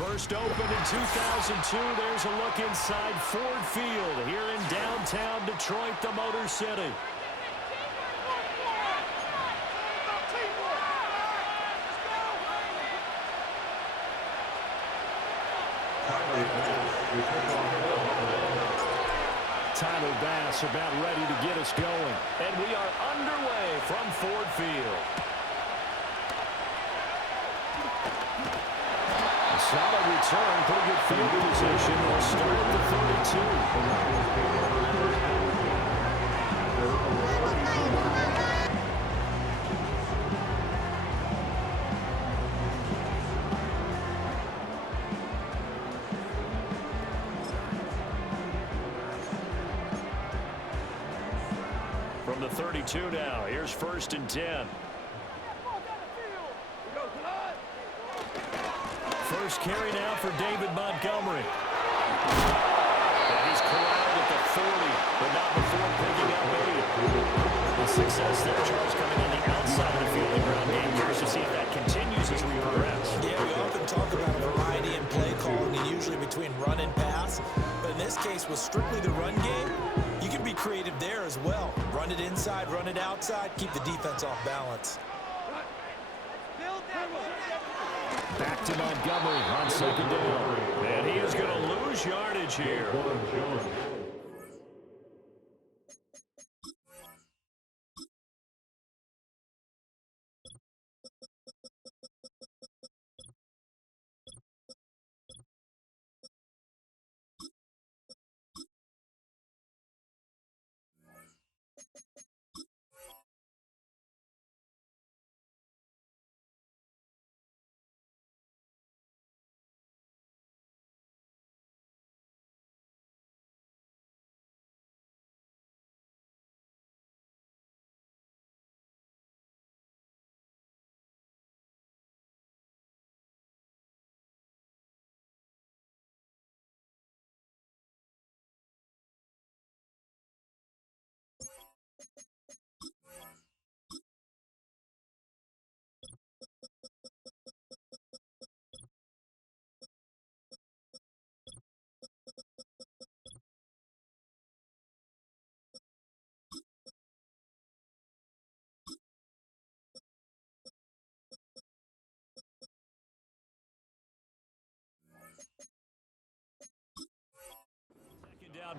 First opened in 2002, there's a look inside Ford Field here in downtown Detroit, the Motor City. Tyler Bass about ready to get us going. And we are underway from Ford Field. A solid return, pretty good field position. We'll start at the 32. From the 32 now, here's 1st and 10. First carry now for David Montgomery. And he's corralled at the 40, but not before picking up 8. The success there, Charles, coming on the outside of the field in ground game. Curious to see if that continues as we progress. Yeah, we often talk about a variety in play calling, and usually between run and pass. But in this case, with strictly the run game, you can be creative there as well. Run it inside, run it outside, keep the defense off balance. Back to Montgomery on 2nd down. And he is going to lose yardage here.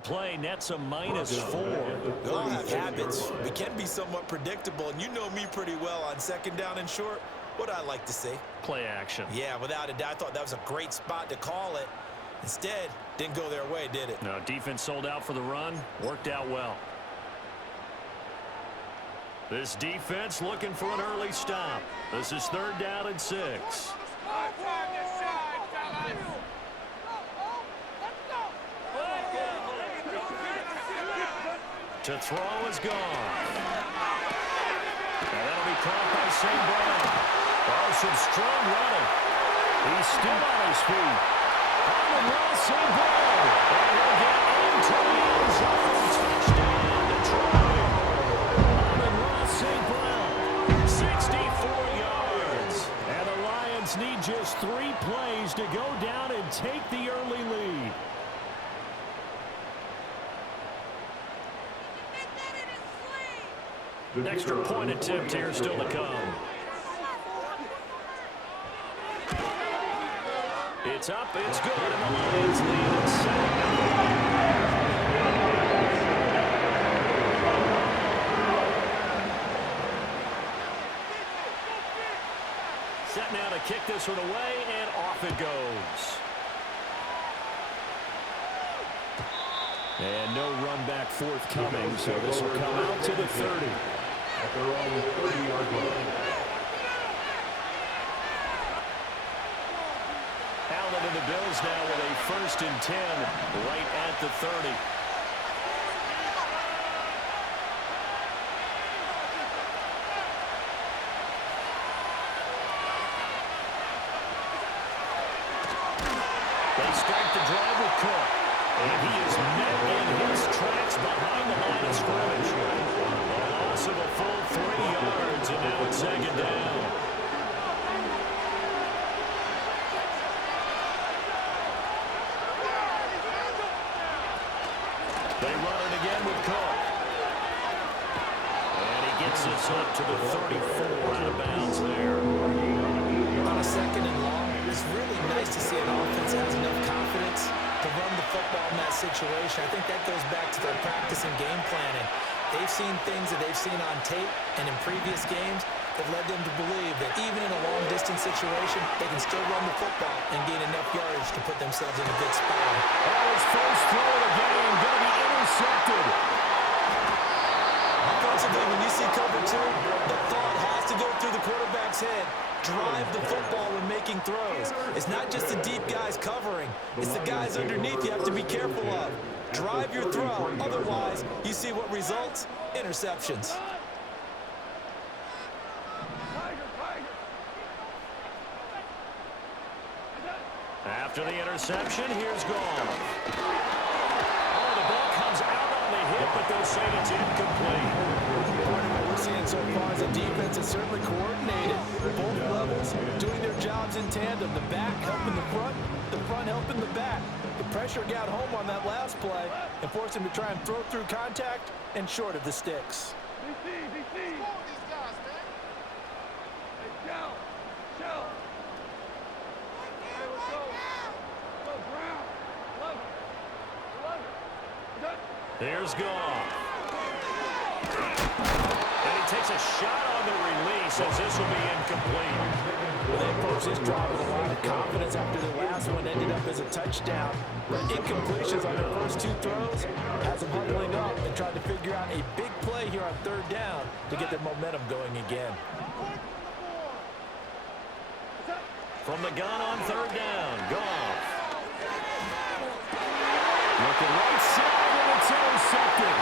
Play nets a -4. We all have habits. We can be somewhat predictable, and you know me pretty well on 2nd down and short. What I like to say? Play action. Yeah, without a doubt, I thought that was a great spot to call it. Instead, didn't go their way, did it? No, defense sold out for the run. Worked out well. This defense looking for an early stop. This is 3rd down and 6. To throw is gone. And that'll be caught by St. Brown. Oh, some strong running. He's still on his feet. Common Ross St. Brown. And he'll get into the end zone. Touchdown, Detroit. Common Ross St. Brown. 64 yards. And the Lions need just 3 plays to go down and take the early lead. Extra point attempt here still to come. It's up, it's good, and the Lions lead at 7. Set now to kick this one away, and off it goes. And no run back forthcoming, so this will come out to the 30. At their own 30-yard line. Allen and the Bills now with a 1st and 10 right at the 30. They start the drive with Cook. And he is met in his tracks behind the line of scrimmage. A loss of a full 3 yards, and now it's 2nd down. Gets this up to the 34, out of bounds there. On a second and long, it's really nice to see an offense that has enough confidence to run the football in that situation. I think that goes back to their practice and game planning. They've seen things that they've seen on tape and in previous games that led them to believe that even in a long-distance situation, they can still run the football and gain enough yardage to put themselves in a good spot. His first throw of the game going to be intercepted. Offensively, when you see cover two, the thought has to go through the quarterback's head. Drive the football when making throws. It's not just the deep guys covering. It's the guys underneath you have to be careful of. Drive your throw. Otherwise, you see what results? Interceptions. After the interception, here's Goff. Oh, the ball comes out on the hit, but they'll say it's incomplete. Part of what we're seeing so far is the defense is certainly coordinated. Both levels doing their jobs in tandem. The back helping the front helping the back. The pressure got home on that last play and forced him to try and throw through contact and short of the sticks. There's Goff. And he takes a shot on the release as this will be incomplete. Well, they approached this drive with a lot of confidence after the last one ended up as a touchdown. But incompletions on their first two throws has them huddling up and trying to figure out a big play here on third down to get their momentum going again. From the gun on third down, Goff. Looking right side, and it's intercepted.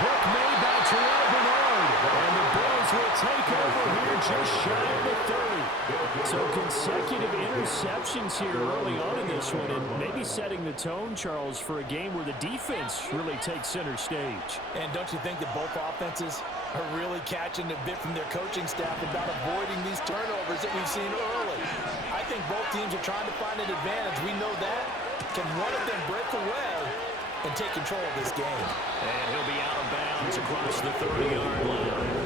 Hook made by Terrell Bernard. And the Bills will take over here just shy of the 30. So consecutive interceptions here early on in this one, and maybe setting the tone, Charles, for a game where the defense really takes center stage. And don't you think that both offenses are really catching a bit from their coaching staff about avoiding these turnovers that we've seen early? I think both teams are trying to find an advantage. We know that. Can one of them break away and take control of this game? And he'll be out of bounds across the 30-yard line.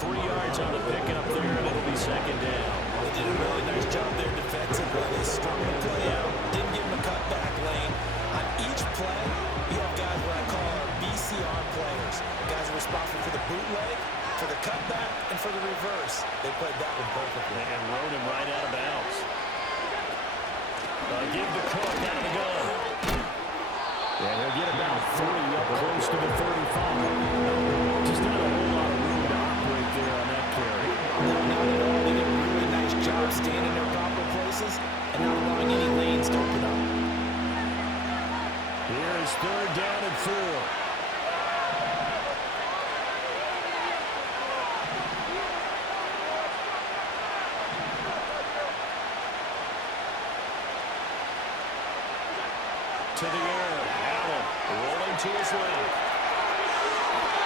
3 yards on the pickup there, and it'll be second down. They did a really nice job there defensively. They strung the play out, didn't give them a cutback lane. On each play, you have guys what I call our BCR players. Guys are responsible for the bootleg, for the cutback, and for the reverse. They played that one perfectly. And rode him right out of bounds. Give the Cook out of the gun. And he'll get about 3 up close to the 35. Just not a whole lot of room to operate there on that carry. No, not at all. They did a really nice job staying in their proper places and not allowing any lanes to open up. Here is third down and 4. To the air, Allen rolling to his left.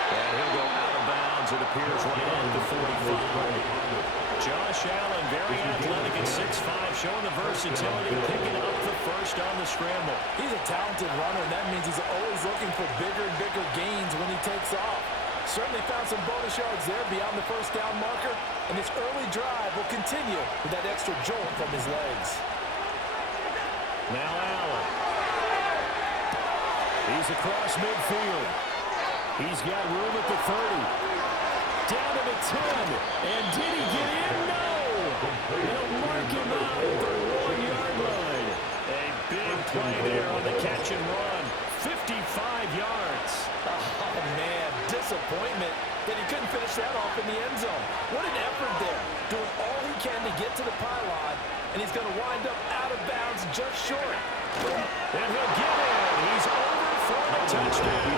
And he'll go out of bounds, it appears, right at the 45. Josh Allen, very athletic at 6'5", showing the versatility, picking up the first on the scramble. He's a talented runner, and that means he's always looking for bigger and bigger gains when he takes off. Certainly found some bonus yards there beyond the first down marker, and this early drive will continue with that extra jolt from his legs. Now Allen. He's across midfield. He's got room at the 30. Down to the 10. And did he get in? No! They'll mark him out at the 1-yard line. A big play there on the catch and run. 55 yards. Oh, man, disappointment that he couldn't finish that off in the end zone. What an effort there. Doing all he can to get to the pylon, and he's going to wind up out of bounds just short. And he'll get in. He's over for the touchdown.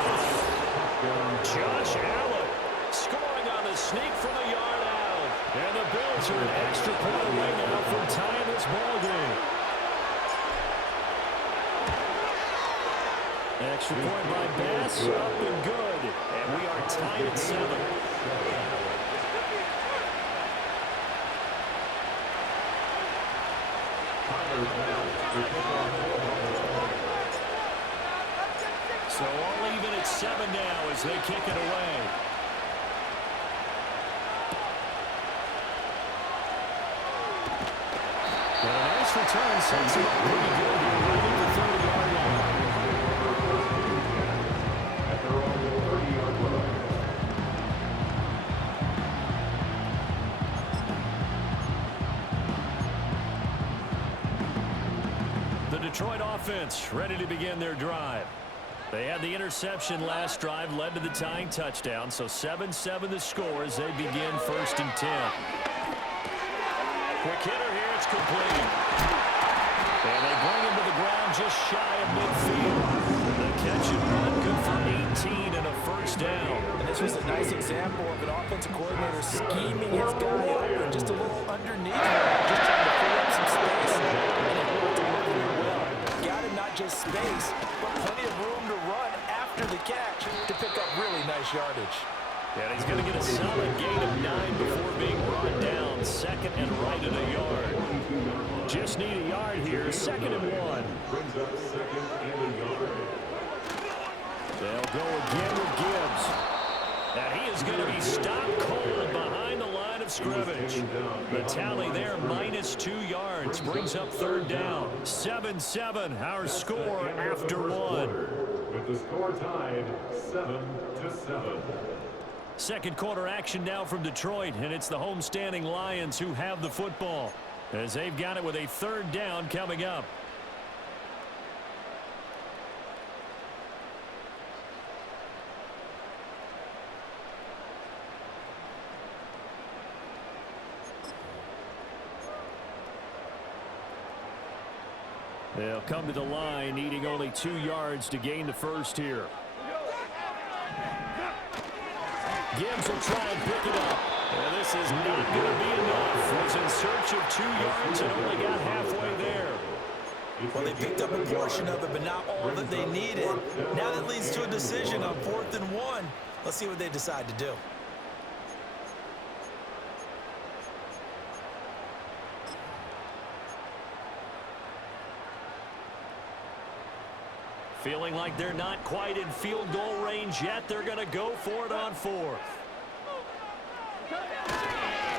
Josh Allen scoring on the sneak from a yard out. And the Bills are an extra point away now from tying this ball game. Extra point by Bass, up and good. And we are tied at 7. So all even at 7 now as they kick it away. return sets him up pretty good here, right at the 30-yard line. At their own 30-yard line. The Detroit offense ready to begin their drive. They had the interception last drive, led to the tying touchdown, so 7-7 the score as they begin 1st and 10. Quick hitter here, it's complete. And they bring him to the ground just shy of midfield. The catch and run good for 18 and a 1st down. And this was a nice example of an offensive coordinator scheming his guy open just a little underneath him, just trying to free up some space. And it worked really well. Got him not just space, but plenty of room to run after the catch to pick up really nice yardage. And he's going to get a solid gain of 9 before being brought down. 2nd and right at a yard. Just need a yard here. 2nd and 1. Brings up 2nd and a yard. They'll go again with Gibbs. And he is going to be stopped cold behind the line of scrimmage. The tally there, -2 yards. Brings up 3rd down. 7-7, our score after 1. With the score tied 7-7. Second quarter action now from Detroit, and it's the homestanding Lions who have the football as they've got it with a 3rd down coming up. They'll come to the line, needing only 2 yards to gain the 1st here. Gibbs will try and pick it up. And this is not going to be enough. Was in search of 2 yards and only got halfway there. Well, they picked up a portion of it, but not all that they needed. Now that leads to a decision on 4th and 1. Let's see what they decide to do. Feeling like they're not quite in field goal range yet. They're going to go for it on 4th.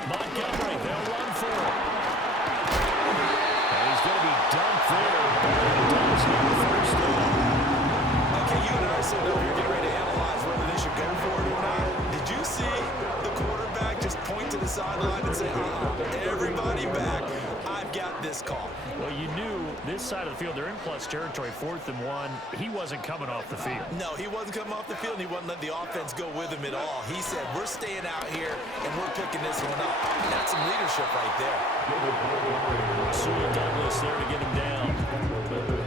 Montgomery, they'll run for it. And he's going to be dumped there. Does have the 1st down. Okay, you and I said over here getting ready to analyze whether they should go for it or not. Did you see the quarterback just point to the sideline and say, everybody back, I've got this call? Well, you knew this side of the field, they're in plus territory, 4th and 1. He wasn't coming off the field. No, he wasn't coming off the field, and he wasn't letting the offense go with him at all. He said, we're staying out here, and we're picking this one up. That's some leadership right there. Sewell Douglas there to get him down.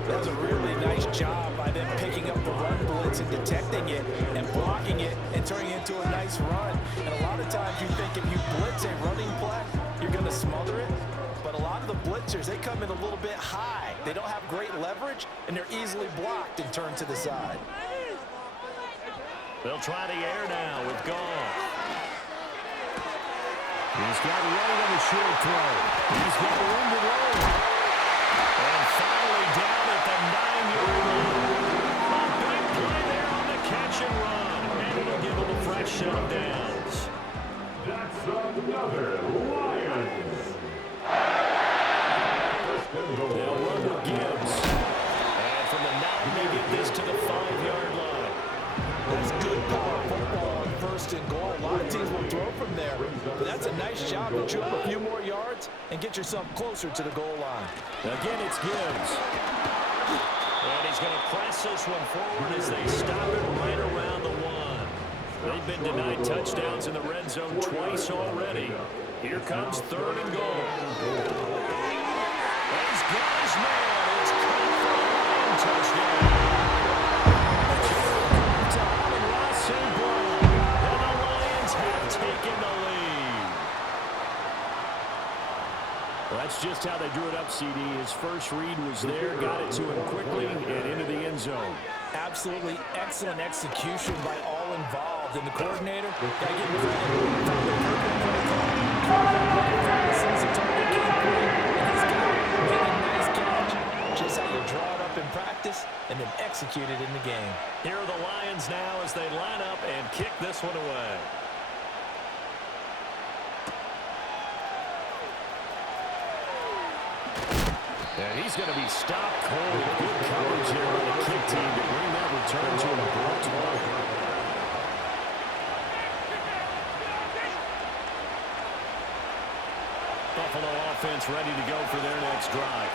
That was a really nice job by them picking up the run blitz and detecting it and blocking it and turning it into a nice run. And a lot of times you think if you blitz a running play, you're going to smother it. But a lot of the blitzers, they come in a little bit high. They don't have great leverage, and they're easily blocked and turned to the side. They'll try the air now with Goff. He's got Ray on the short throw. He's got room to roll. And finally down at the 9-yard line. A big play there on the catch and run. And it'll give him a fresh set of downs. That's another Lions. They'll run with Gibbs. And from the 9, they get this to the 5-yard line. That's good power football on 1st and goal. A lot of teams will throw from there. But that's a nice job to chew up a few more yards and get yourself closer to the goal line. Again, it's Gibbs. And he's going to press this one forward as they stop it right around the 1. They've been denied touchdowns in the red zone twice already. Here comes 3rd and goal. He's got his man. It's caught for a Lion touchdown. And the Lions have taken the lead. Well, that's just how they drew it up, CD. His first read was there, got it to him quickly, and into the end zone. Absolutely excellent execution by all involved. And the coordinator, got to give him credit. Found the perfect play call. Since the target came quick, and he's got it. Made a nice catch. Just how you draw it up in practice and then execute it in the game. Here are the Lions now as they line up and kick this one away. And he's going to be stopped cold. Good coverage there by the kick team to bring that return to an abrupt halt. Buffalo offense ready to go for their next drive.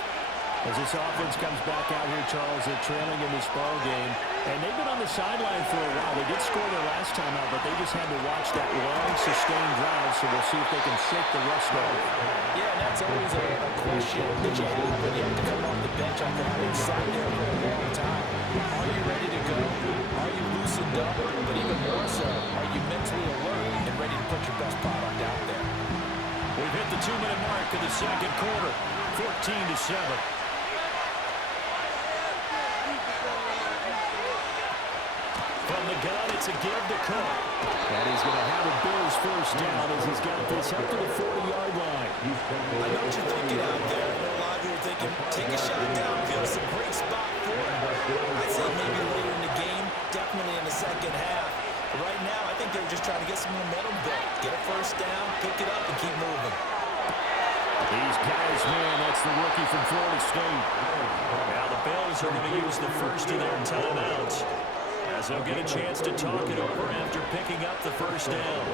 As this offense comes back out here, Charles, they're trailing in this ball game, and they've been on the sideline for a while. They did score their last time out, but they just had to watch that long, sustained drive, so we'll see if they can shake the rust off. Yeah, and that's always a question that you have when you have to come off the bench after having sat there for a long time. Are you ready to go? Are you loosened up? But even more so, are you mentally alert and ready to put your best product out there? We've hit the 2-minute mark of the second quarter, 14-7. From the gun, it's a give to Cook. And he's going to have a Bills first down as he's got this up to the 40-yard line. I know what you're thinking out there. I know a lot of you are thinking, take a shot downfield. It's a great spot for it. I'd say maybe later in the game, definitely in the second half. But right now, I think they're just trying to get some momentum built. Get a first down, pick it up, and keep moving. He's got his man. That's the rookie from Florida State. Now the Bills are going to use the first of their timeouts, as they'll get a chance to talk it over after picking up the first down.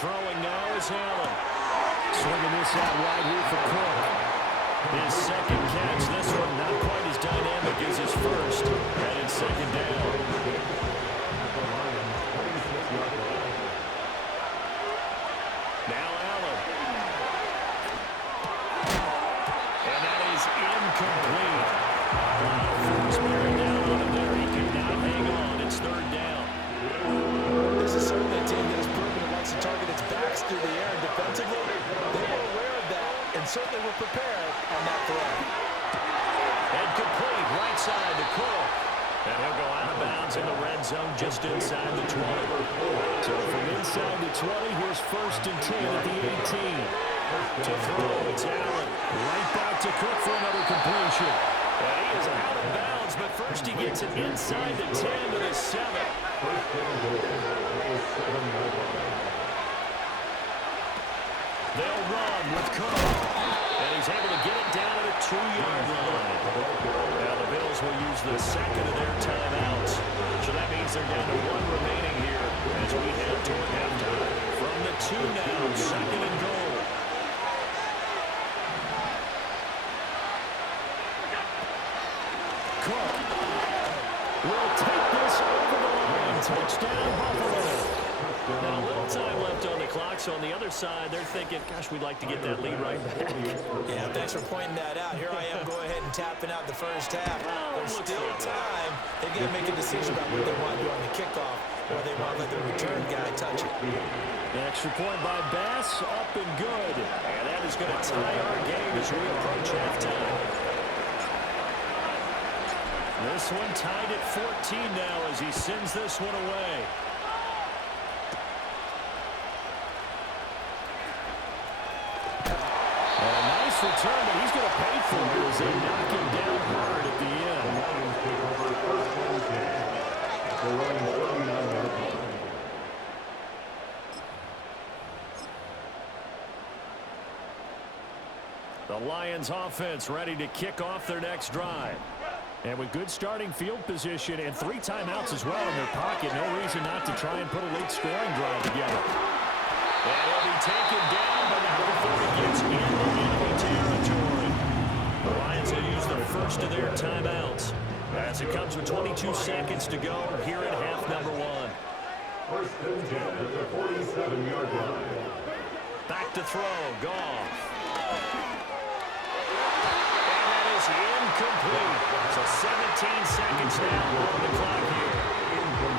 Throwing now is Allen. Swinging this out wide here for Cook. His second catch. This one not quite as dynamic as his first. And it's second down. Now Allen. And that is incomplete. Force bearing down on him there. He could not hang on. It's third down. This is certainly a team that has proven it likes to target its backs through the air and defensively. They were aware of that and certainly were prepared on that throw. And complete right side to Cook. And he'll go out of bounds in the red zone just inside the 20. So from inside the 20, here's first and 10 at the 18. To throw, it's Allen. Right back to Cook for another completion. And he is out of bounds, but first he gets it inside the 10 to the 7. They'll run with Cook. And he's able to get it down to the 2-yard line. Now the Bills will use the second of their timeouts. So that means they're down to one remaining here as we head toward halftime. From the 2 now, second and goal. Cook will take this over the line. Touchdown, Buffalo. Now, a little time left on the clock, so on the other side, they're thinking, gosh, we'd like to get that lead right back. Yeah, thanks for pointing that out. Here I am going ahead and tapping out the first half. There's still time. They've got to make a decision about what they want to do on the kickoff, or they want to let the return guy touch it. The extra point by Bass, up and good. And that is going to tie our game as we approach halftime. This one tied at 14 now as he sends this one away. Return, but he's going to pay for it as they knock him down hard at the end. The Lions offense ready to kick off their next drive. And with good starting field position and 3 timeouts as well in their pocket, no reason not to try and put a late scoring drive together. And he'll be taken down, but not before he gets into enemy territory. The Lions will use the first of their timeouts as it comes with 22 seconds to go here at half number 1. First and 10 at the 47-yard line. Back to throw, Goff. And that is incomplete. So 17 seconds now on the clock here.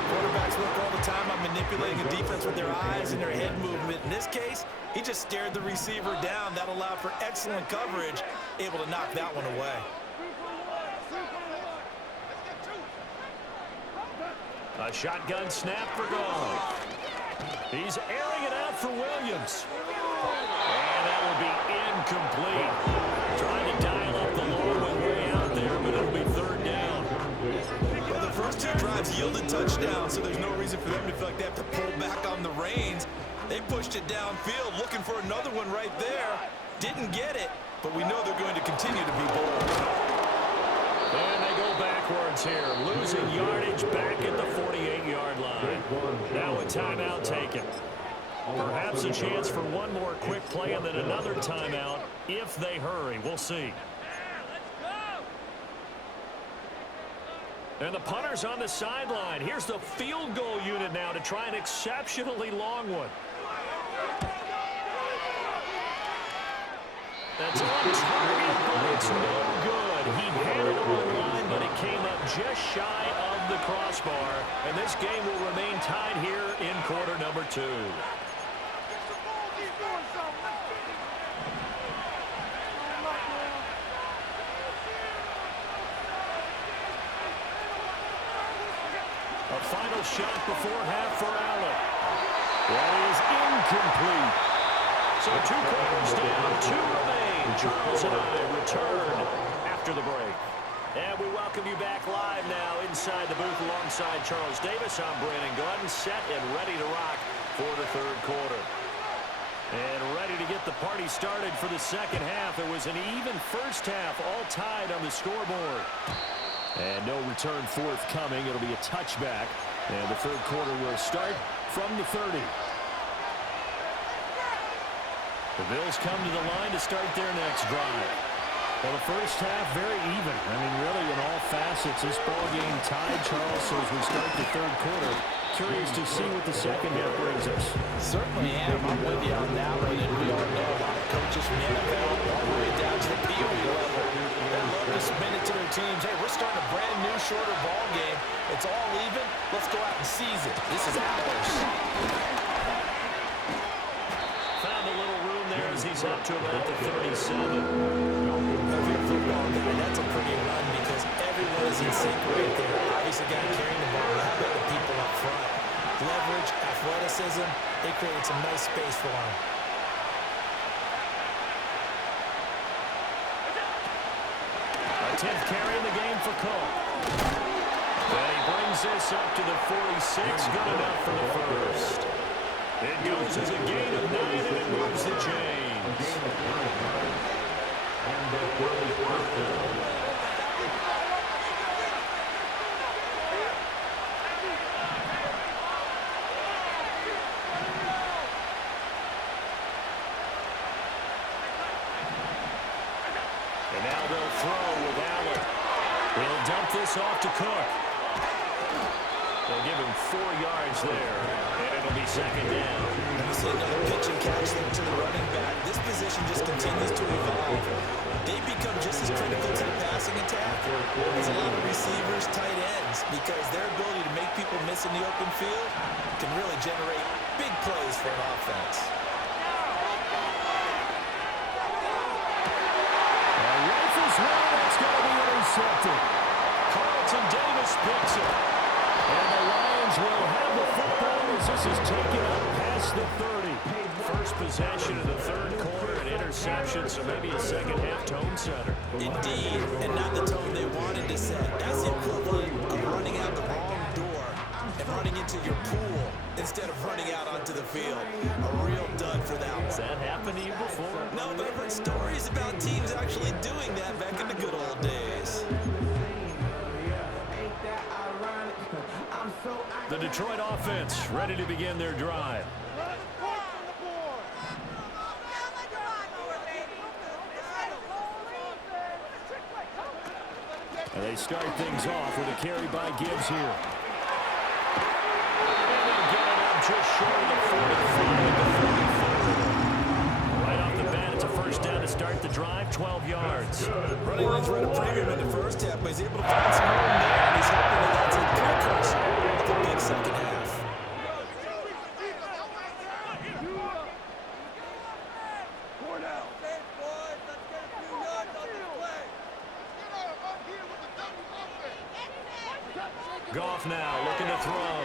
Quarterbacks work all the time on manipulating a defense with their eyes and their head movement. In this case, he just stared the receiver down. That allowed for excellent coverage, able to knock that one away. A shotgun snap for Goff. He's airing it out for Williams. And that will be incomplete. Trying to dial up the long one way out there, but it'll be third down. Well, the first 2 drives yielded touchdowns, so there's no reason for them to feel like they have to pull back on the reins. They pushed it downfield, looking for another one right there. Didn't get it, but we know they're going to continue to be bold. And they go backwards here, losing yardage back at the 48-yard line. Now a timeout taken. Perhaps a chance for one more quick play and then another timeout if they hurry. We'll see. And the punter's on the sideline. Here's the field goal unit now to try an exceptionally long one. That's on target, but it's no good. He had it on line, but it came up just shy of the crossbar. And this game will remain tied here in quarter number 2. A final shot before half for Allen. That is incomplete. So 2 quarters down, 2 remain. Charles and I return after the break. And we welcome you back live now inside the booth alongside Charles Davis. I'm Brandon Glenn, set and ready to rock for the third quarter. And ready to get the party started for the second half. It was an even first half, all tied on the scoreboard. And no return forthcoming. It'll be a touchback. And the third quarter will start from the 30. The Bills come to the line to start their next drive. Well, the first half, very even. I mean, really, in all facets, this ball game tied, Charles. So as we start the third quarter, curious to see what the second half brings us. Certainly am. I'm with you on that one. And we all know a lot of coaches from the NFL all the way down to the POE level. They love to spin it to their teams. Hey, we're starting a brand new, shorter ball game. It's all even. Let's go out and seize it. This is ours. Found a little room there as he's up to about the 37. If you're a football guy, that's a pretty run because everyone is in sync right there. Obviously, guy carrying the ball. How about the people up front? Leverage, athleticism. They created some nice space for him. A 10th carry in the game for Cole. And he brings this up to the 46. Good enough for the first. It goes as a gain of 9, and it moves the chains. And now they'll throw with Allen. He'll dump this off to Cook. They'll give him 4 yards there, and it'll be second down. And we see another pitch and catch them to the running back. This position just continues to evolve. They become just as critical to the passing attack as a lot of receivers, tight ends, because their ability to make people miss in the open field can really generate big plays for an offense. Rifles one, that's going to be intercepted. Carlton Davis picks it. And the Lions will have the football as this is taken up past the 30. First possession of the third quarter, an interception, so maybe a second half tone setter. Indeed, and not the tone they wanted to set. That's the equivalent of running out the wrong door and running into your pool instead of running out onto the field. A real dud for that one. Has that happened to you before? No, but I've heard stories about teams actually doing that back in the good old days. The Detroit offense ready to begin their drive. And they start things off with a carry by Gibbs here. And they get it up just short of the 45. Right off the bat, it's a first down to start the drive, 12 yards. Running lanes were at a premium in the first half, but he's able to find some room there, and he's hoping that that's a precursor of the big second half. Goff now looking to throw.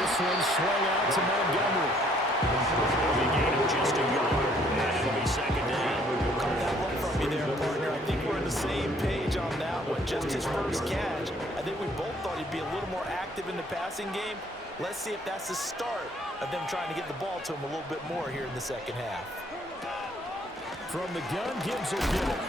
This one swung out to Montgomery. It'll be a gain of just a yard, and it'll be second down. Caught that one from me there, partner. I think we're on the same page on that one. Just his first catch. I think we both thought he'd be a little more active in the passing game. Let's see if that's the start of them trying to get the ball to him a little bit more here in the second half. From the gun, Gibbs will get it.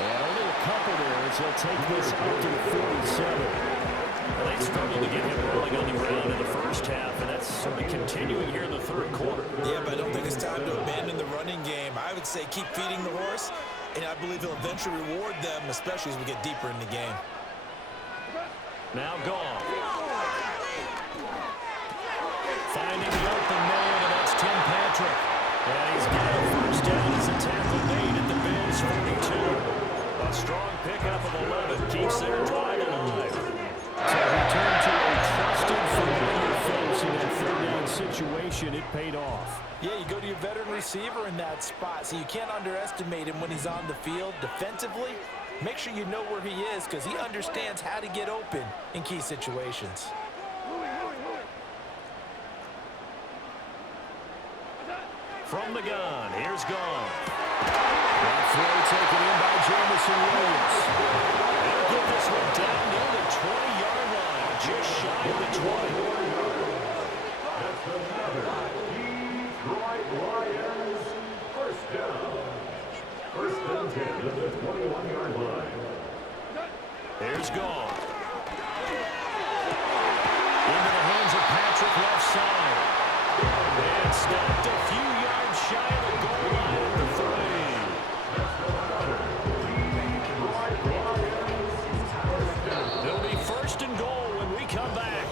And only a couple there as he'll take this up to the 47. Well, they struggled to get him rolling on the ground in the first half, and that's sort of continuing here in the third quarter. Yeah, but I don't think it's time to abandon the running game. I would say keep feeding the horse, and I believe he'll eventually reward them, especially as we get deeper in the game. Now gone. Finding the open man, and that's Tim Patrick. And he's got a first down as a tackle made at the Bills' 42. A strong pickup of 11 keeps their drive alive. So return to a trusted familiar face in that third down situation. It paid off. Yeah, you go to your veteran receiver in that spot, so you can't underestimate him when he's on the field. Defensively, make sure you know where he is because he understands how to get open in key situations. From the gun, here's Gone. That throw taken in by Jamison Williams. They'll get this one down near the 20-yard line, just shy of the 20. That's another Detroit Lions first down. First and 10 at the 21-yard line. Here's Gone. Into the hands of Patrick left side. And stopped a few yards shy of the goal line at the 3. It'll be first and goal when we come back.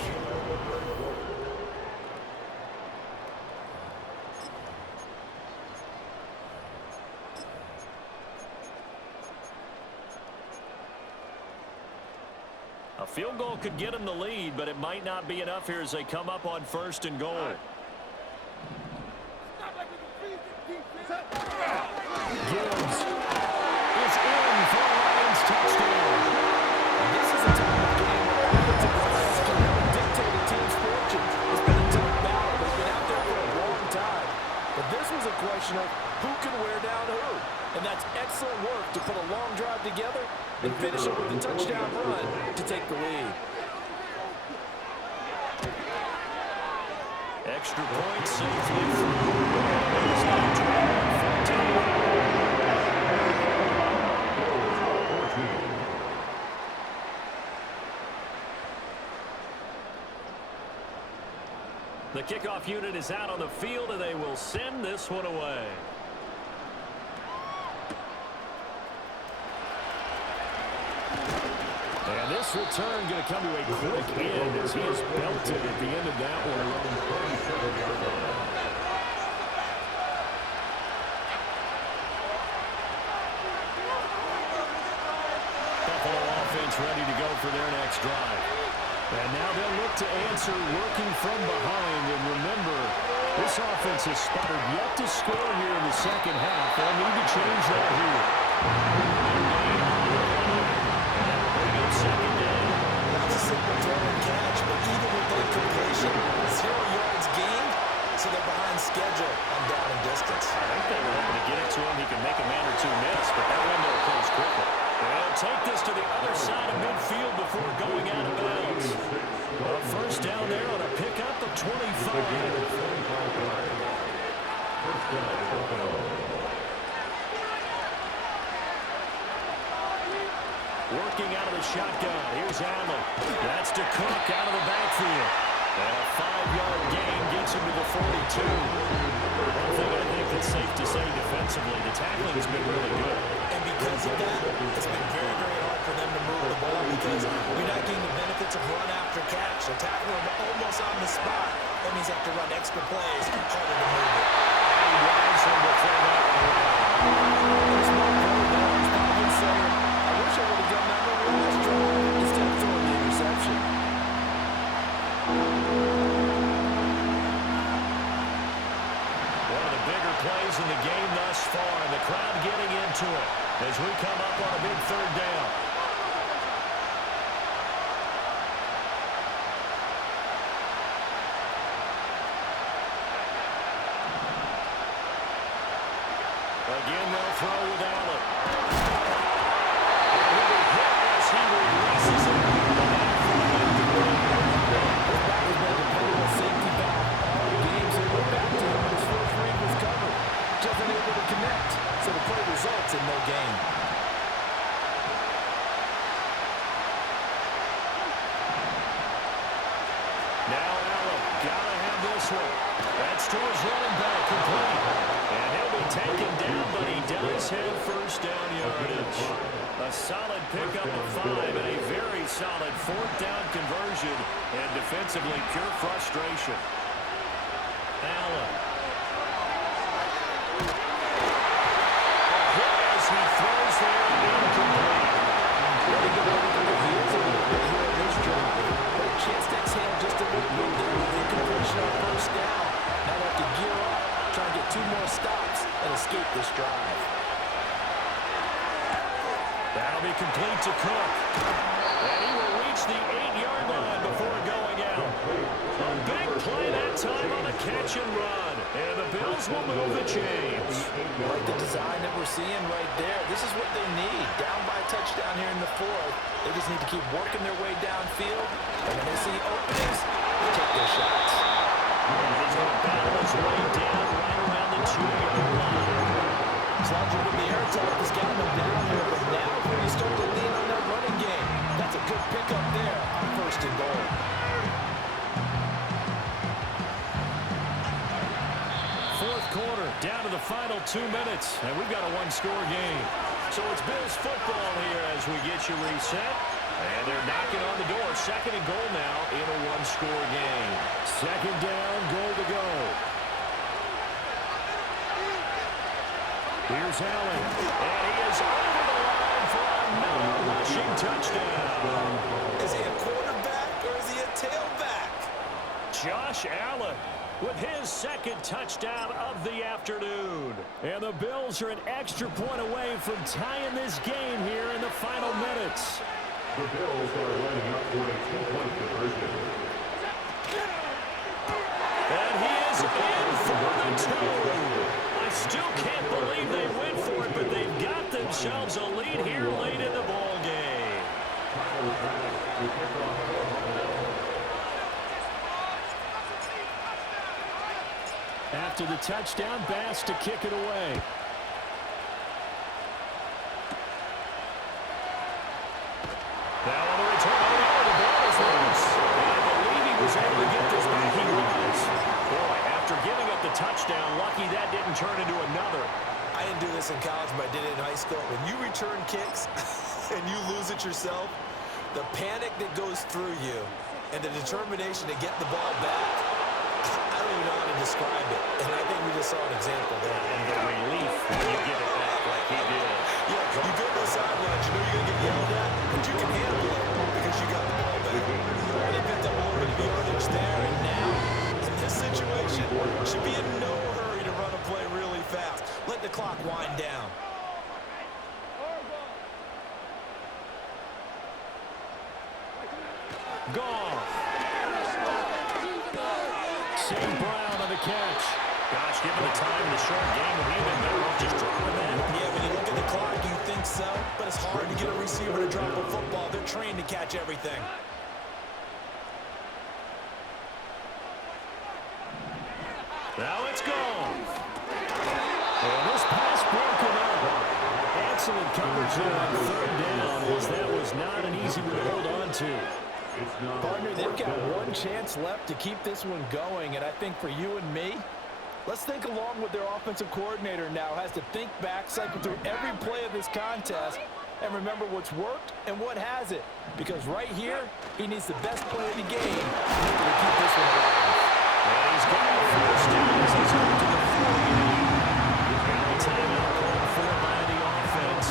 A field goal could get them the lead, but it might not be enough here as they come up on first and goal. Gibbs is in for a Lions touchdown. This is a type of game where offensive lines can really dictate a team's fortune. It's been a tough battle. They've been out there for a long time. But this was a question of who can wear down who. And that's excellent work to put a long drive together and finish it with a touchdown run to take the lead. Extra point safely through. He's going to drive 14. The kickoff unit is out on the field, and they will send this one away. And this return going to come to a quick end as he is belted at the end of that one. Buffalo offense ready to go for their next drive. And now they'll look to answer working from behind. And remember, this offense has sputtered yet to score here in the second half. They'll need to change that here. Second down. That's a simple throw and catch, but even with that completion, 0 yards gained, so they're behind schedule on down and distance. I think they were hoping to get it to him. He can make a man or two miss, but that window will close quickly. They'll take this to the other side of midfield before going out of bounds. A first down there on a pickup of 25. Working out of the shotgun. Here's Allen. That's to Cook out of the backfield. And a 5-yard gain gets him to the 42. One thing I think that's safe to say defensively, the tackling has been really good. And because of that, it's been very, very hard for them to move the ball because you're not getting the benefits of run after catch. So tackling them almost on the spot. That means you have to run extra plays, harder to move it. And Wisely will throw that one. There's no play there. He's probably saying, I wish I would have done that on the last drive instead of throwing the interception. One of the bigger plays in the game thus far. The crowd getting into it as we come up on a big third down. Again, they'll throw with Allen. And he'll be hit as he releases it. Safety back all games and went back to him when his first read was covered. Just unable to connect. so the play results in no gain. Now Allen, gotta have this one. That's to his running back, complete. And he'll be taken down, but he does have first down yardage. A solid pickup of 5 and a very solid fourth down conversion. And defensively, pure frustration. Allen. As he throws there, incomplete. Really good way to get the heels a little bit here in this drive. But a chance to exhale just a little bit there with incompletion on first down. Now they have to gear up, try and get 2 more stops, and escape this drive. That'll be complete to Cook. And he will reach the 8-yard line before going out. A big play that time on a catch and run. And the Bills will move the chains. Like the design that we're seeing right there. This is what they need. Down by a touchdown here in the 4th. They just need to keep working their way downfield. And when they see openings, they take their shots. And he's going to battle his way down right around the 2-yard line. Slouching with the air attack has gotten them down here, but now when you start to lean on that running game, that's a good pickup there on 1st and goal. Fourth quarter, down to the final 2 minutes, and we've got a one-score game. So it's Bills football here as we get you reset. And they're knocking on the door. 2nd and goal now in a one-score game. 2nd down, goal to go. Here's Allen, and he is over the line for another rushing touchdown. Is he a quarterback or is he a tailback? Josh Allen with his 2nd touchdown of the afternoon. And the Bills are an extra point away from tying this game here in the final minutes. The Bills are lining up for a 2-point conversion. And he is in for the 2. I still can't believe they went for it, but they've got themselves a lead here late in the ball game. After the touchdown, Bass to kick it away. Now on the return, the ball is loose. And I believe he was able to get this back. He was. Boy, after giving up the touchdown, lucky that didn't turn into another. I didn't do this in college, but I did it in high school. When you return kicks and you lose it yourself, the panic that goes through you and the determination to get the ball back, I don't even know how to describe it. And I think we just saw an example there. And the relief when you get it back like he did. Yeah, you go to the sidelines, you know you're going to get yelled at, but you can handle it because you got the ball back. And they picked up a little bit of yardage there, and now, in this situation, should be in no hurry to run a play really fast. Let the clock wind down. Gone. St. Brown on the catch. Gosh, given the time in the short game, would he have been better off just dropping that? Yeah, when you look at the clock, you think so, but it's hard to get a receiver to drop a football. They're trained to catch everything. Now it's gone. And this pass broken up. Excellent coverage there on 3rd down, as that was not an easy one to hold on to. Partner, they've got one chance left to keep this one going, and I think for you and me, let's think along with their offensive coordinator now. Has to think back, cycle through every play of this contest, and remember what's worked and what hasn't. Because right here, he needs the best play of the game to keep this one alive. And he's got a first down as he's up to the 40. Now a timeout called for by the offense,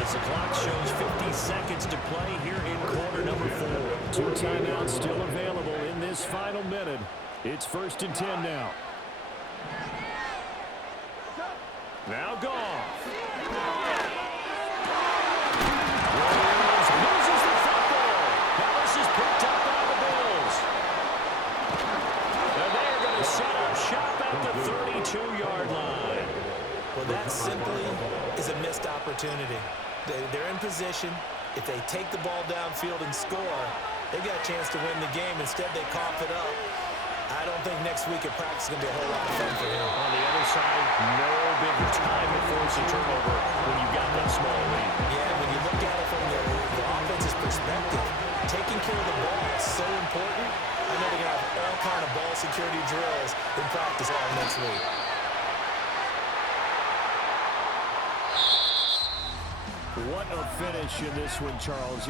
as the clock shows 50 seconds to play here in quarter number 4. 2 timeouts still available in this final minute. It's 1st and 10 now. Now Goff. Williams loses the football. Now this is picked up by the Bills. And they are going to set up shop at the 32-yard line. Well, that simply is a missed opportunity. They're in position. If they take the ball downfield and score, they've got a chance to win the game. Instead, they cough it up. I don't think next week at practice is going to be a whole lot of fun for him. On the other side, no bigger time to force a turnover when you've got that small lead. Yeah, when you look at it from the offense's perspective, taking care of the ball is so important. I know they're going to have all kind of ball security drills in practice all next week. What a finish in this one, Charles.